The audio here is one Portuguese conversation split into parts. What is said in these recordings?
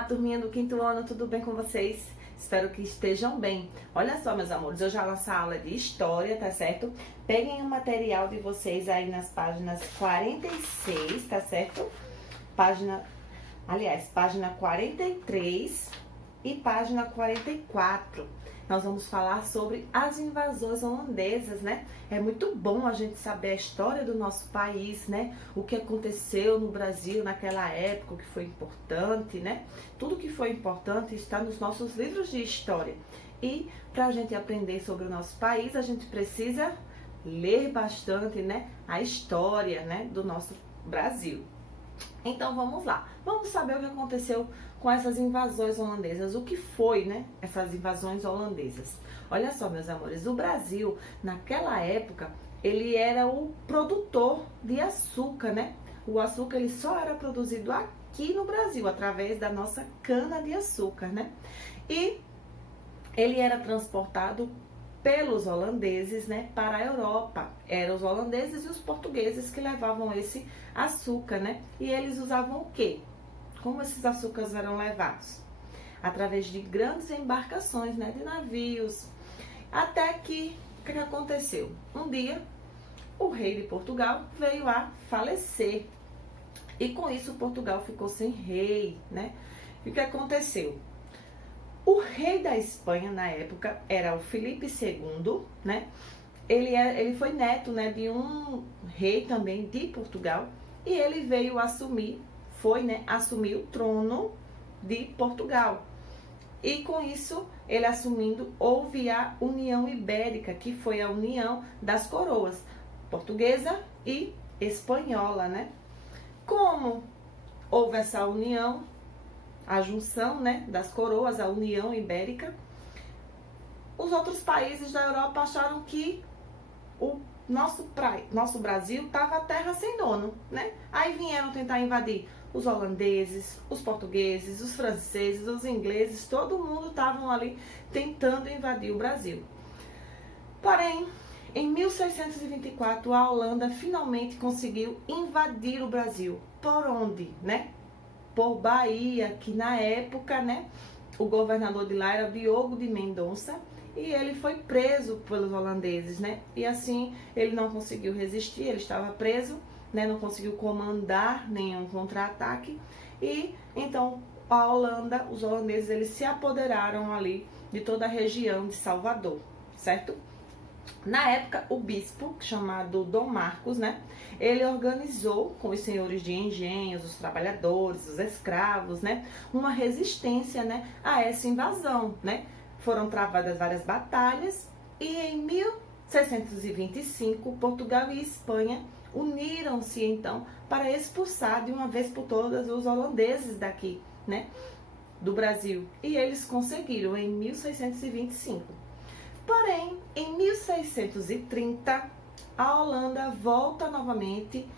Olá, turminha do quinto ano, tudo bem com vocês? Espero que estejam bem. Olha só, meus amores, eu já lanço a aula de história, tá certo? Peguem o material de vocês aí nas páginas 46, tá certo? Página 43 e página 44. Nós vamos falar sobre as invasões holandesas, né? É muito bom a gente saber a história do nosso país, né? O que aconteceu no Brasil naquela época, o que foi importante, né? Tudo que foi importante está nos nossos livros de história. E para a gente aprender sobre o nosso país, a gente precisa ler bastante, né? A história, né? Do nosso Brasil. Então vamos lá, vamos saber o que aconteceu com essas invasões holandesas, o que foi, né, essas invasões holandesas. Olha só, meus amores, o Brasil, naquela época, ele era o produtor de açúcar, né? O açúcar, ele só era produzido aqui no Brasil, através da nossa cana de açúcar, né? E ele era transportado pelos holandeses, né, para a Europa. Eram os holandeses e os portugueses que levavam esse açúcar, né? E eles usavam o quê? Como esses açúcares eram levados? Através de grandes embarcações, né, de navios. Até que, o que aconteceu? Um dia, o rei de Portugal veio a falecer. E com isso, Portugal ficou sem rei, né? E o que aconteceu? O rei da Espanha, na época, era o Filipe II, né? Ele foi neto, né, de um rei também de Portugal. E ele veio assumir, assumir o trono de Portugal. E com isso, ele assumindo, houve a União Ibérica, que foi a união das coroas, portuguesa e espanhola, né? Como houve essa união, a junção, né, das coroas, a União Ibérica, os outros países da Europa acharam que o nosso Brasil estava a terra sem dono, né? Aí vieram tentar invadir os holandeses, os portugueses, os franceses, os ingleses, todo mundo estavam ali tentando invadir o Brasil. Porém, em 1624, a Holanda finalmente conseguiu invadir o Brasil. Por onde, né? Por Bahia, que na época, né, o governador de lá era Diogo de Mendonça, e ele foi preso pelos holandeses, né? E assim ele não conseguiu resistir, ele estava preso, né? Não conseguiu comandar nenhum contra-ataque, e então a Holanda, os holandeses, eles se apoderaram ali de toda a região de Salvador, certo? Na época, o bispo, chamado Dom Marcos, né, ele organizou com os senhores de engenhos, os trabalhadores, os escravos, né, uma resistência, né, a essa invasão, né. Foram travadas várias batalhas e em 1625, Portugal e Espanha uniram-se então para expulsar de uma vez por todas os holandeses daqui, né, do Brasil. E eles conseguiram em 1625. Porém, em 1630, a Holanda volta novamente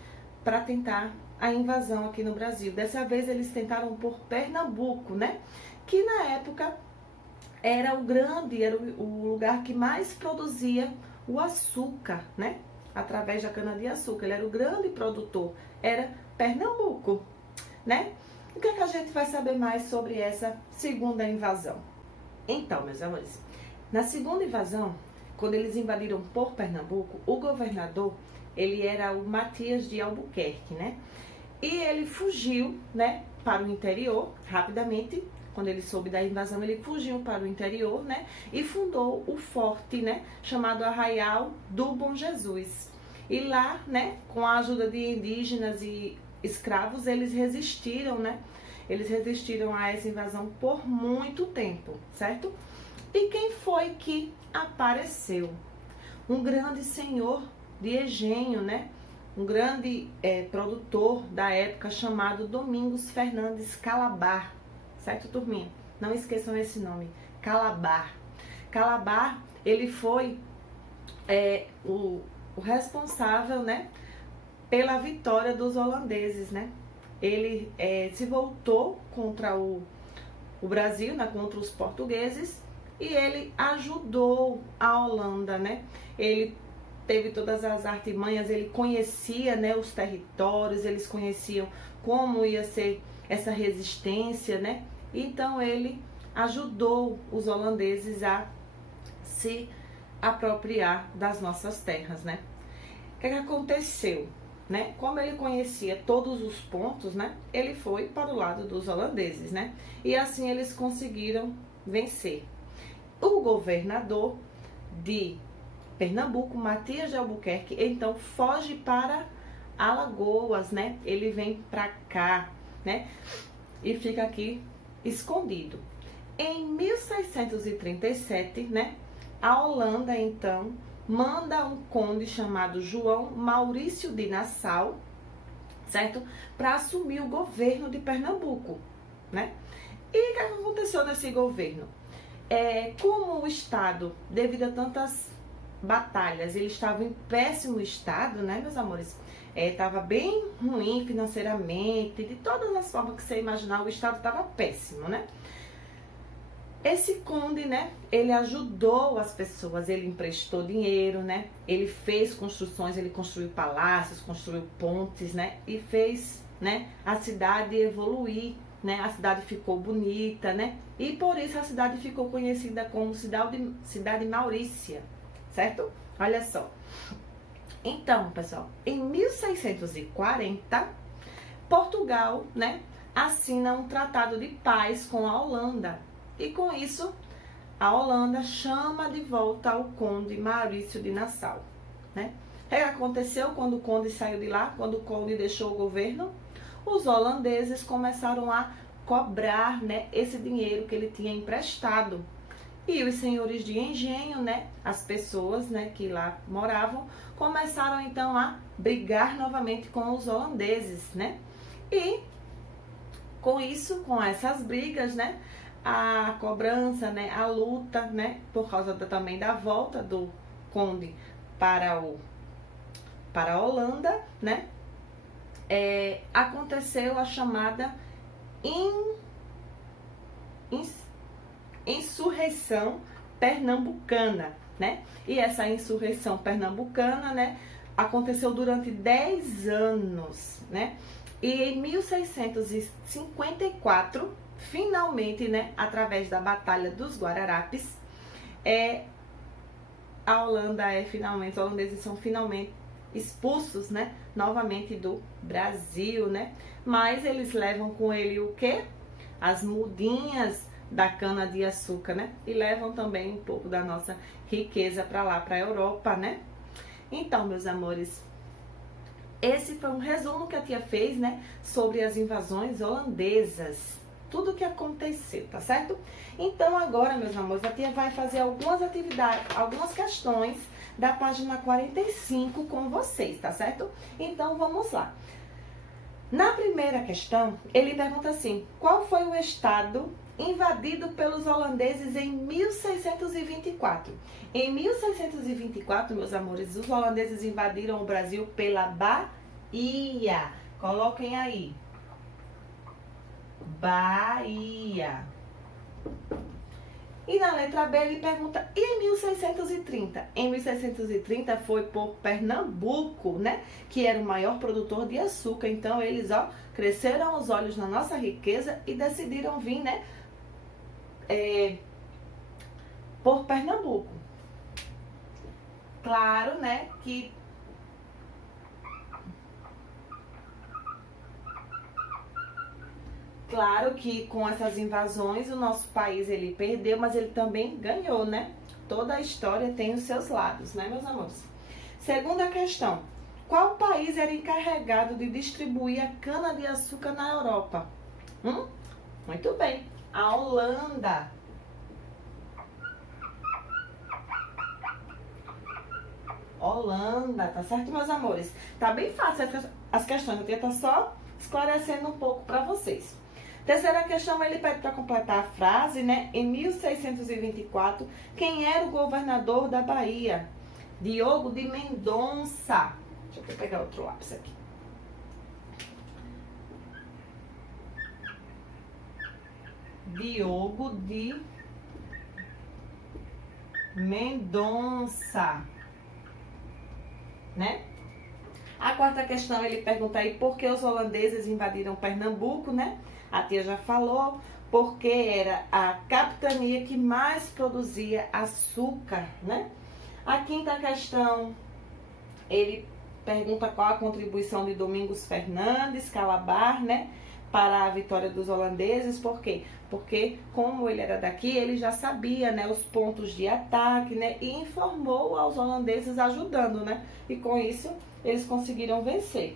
para tentar a invasão aqui no Brasil. Dessa vez eles tentaram por Pernambuco, né? Que na época era o lugar que mais produzia o açúcar, né? Através da cana-de-açúcar. Ele era o grande produtor, era Pernambuco, né? O que é que a gente vai saber mais sobre essa segunda invasão? Então, meus amores, na segunda invasão, quando eles invadiram por Pernambuco, o governador, ele era o Matias de Albuquerque, né? E ele fugiu, né, para o interior, rapidamente. Quando ele soube da invasão, ele fugiu para o interior, né? E fundou o forte, né, chamado Arraial do Bom Jesus. E lá, né, com a ajuda de indígenas e escravos, eles resistiram, né? Eles resistiram a essa invasão por muito tempo, certo? E quem foi que apareceu? Um grande senhor de engenho, né? Um grande produtor da época chamado Domingos Fernandes Calabar. Certo, turminha? Não esqueçam esse nome, Calabar. Calabar, ele foi o responsável, né, pela vitória dos holandeses, né? Ele se voltou contra o Brasil, né, contra os portugueses, e ele ajudou a Holanda, né? Ele teve todas as artimanhas, ele conhecia, né, os territórios, eles conheciam como ia ser essa resistência, né? Então ele ajudou os holandeses a se apropriar das nossas terras, né? O que aconteceu? Né? Como ele conhecia todos os pontos, né? Ele foi para o lado dos holandeses, né? E assim eles conseguiram vencer. O governador de Pernambuco, Matias de Albuquerque, então foge para Alagoas, né? Ele vem para cá, né? E fica aqui escondido. Em 1637, né? A Holanda então manda um conde chamado João Maurício de Nassau, certo? Para assumir o governo de Pernambuco, né? E o que aconteceu nesse governo? Como o Estado, devido a tantas batalhas, ele estava em péssimo estado, né, meus amores? Estava bem ruim financeiramente, de todas as formas que você imaginar, o Estado estava péssimo, né? Esse conde, né, ele ajudou as pessoas, ele emprestou dinheiro, né, ele fez construções, ele construiu palácios, construiu pontes, né, e fez, né, a cidade evoluir, né, a cidade ficou bonita, né, e por isso a cidade ficou conhecida como Cidade Maurícia, certo? Olha só. Então, pessoal, em 1640, Portugal, né, assina um tratado de paz com a Holanda. E com isso, a Holanda chama de volta o conde Maurício de Nassau, né? O que aconteceu quando o conde saiu de lá, quando o conde deixou o governo? Os holandeses começaram a cobrar, né, esse dinheiro que ele tinha emprestado. E os senhores de engenho, né, as pessoas, né, que lá moravam, começaram então a brigar novamente com os holandeses, né? E com isso, com essas brigas, né, a cobrança, né, a luta, né, por causa também da volta do conde para a Holanda, né, aconteceu a chamada insurreição pernambucana, né? E essa insurreição pernambucana, né, aconteceu durante 10 anos, né? E em 1654, finalmente, né, através da Batalha dos Guararapes, a Holanda os holandeses são finalmente expulsos, né, novamente do Brasil, né? Mas eles levam com ele o quê? As mudinhas da cana de açúcar, né? E levam também um pouco da nossa riqueza para lá, para a Europa, né? Então, meus amores, esse foi um resumo que a tia fez, né, sobre as invasões holandesas. Tudo o que aconteceu, tá certo? Então agora, meus amores, a tia vai fazer algumas atividades, algumas questões da página 45 com vocês, tá certo? Então vamos lá. Na primeira questão, ele pergunta assim: qual foi o estado invadido pelos holandeses em 1624? Em 1624, meus amores, os holandeses invadiram o Brasil pela Bahia. Coloquem aí. Bahia. E na letra B ele pergunta, e em 1630? Em 1630 foi por Pernambuco, né? Que era o maior produtor de açúcar. Então eles, ó, cresceram os olhos na nossa riqueza e decidiram vir, né? Por Pernambuco. Claro, né? Claro que com essas invasões o nosso país ele perdeu, mas ele também ganhou, né? Toda a história tem os seus lados, né, meus amores? Segunda questão. Qual país era encarregado de distribuir a cana-de-açúcar na Europa? Muito bem, a Holanda. Holanda, tá certo, meus amores? Tá bem fácil as questões, eu tô só esclarecendo um pouco para vocês. Terceira questão, ele pede para completar a frase, né? Em 1624, quem era o governador da Bahia? Diogo de Mendonça. Deixa eu pegar outro lápis aqui. Diogo de Mendonça, né? A quarta questão, ele pergunta aí por que os holandeses invadiram Pernambuco, né? A tia já falou. porque era a capitania que mais produzia açúcar, né? A quinta questão, ele pergunta qual a contribuição de Domingos Fernandes Calabar, né, para a vitória dos holandeses. Por quê? Porque como ele era daqui, ele já sabia, né, os pontos de ataque, né, e informou aos holandeses ajudando, né, e com isso eles conseguiram vencer.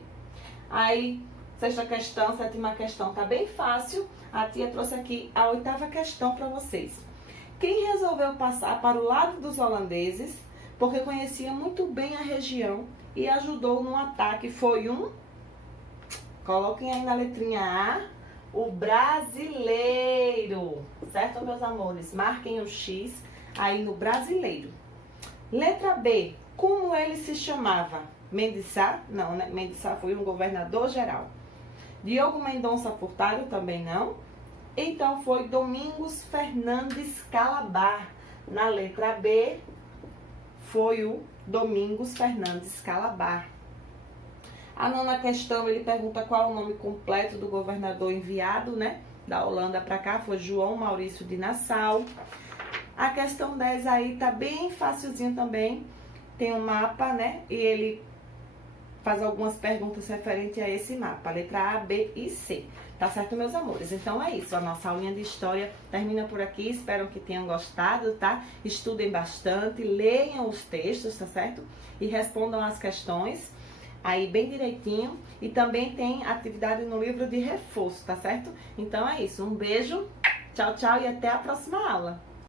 Aí, sexta questão, sétima questão, tá bem fácil. A tia trouxe aqui a oitava questão para vocês. Quem resolveu passar para o lado dos holandeses, porque conhecia muito bem a região e ajudou no ataque, foi um... Coloquem aí na letrinha A, o brasileiro. Certo, meus amores? Marquem o X aí no brasileiro. Letra B, como ele se chamava? Mendes Sá? Não, né? Mendes Sá foi um governador geral. Diogo Mendonça Furtado? Também não. Então foi Domingos Fernandes Calabar. Na letra B, foi o Domingos Fernandes Calabar. A nona questão, ele pergunta qual o nome completo do governador enviado, né, da Holanda para cá, foi João Maurício de Nassau. A questão 10 aí tá bem facilzinho também, tem um mapa, né, e ele faz algumas perguntas referentes a esse mapa, letra A, B e C. Tá certo, meus amores? Então é isso, a nossa aulinha de história termina por aqui, espero que tenham gostado, tá? Estudem bastante, leiam os textos, tá certo? E respondam as questões aí bem direitinho, e também tem atividade no livro de reforço, tá certo? Então é isso, um beijo, tchau, tchau e até a próxima aula.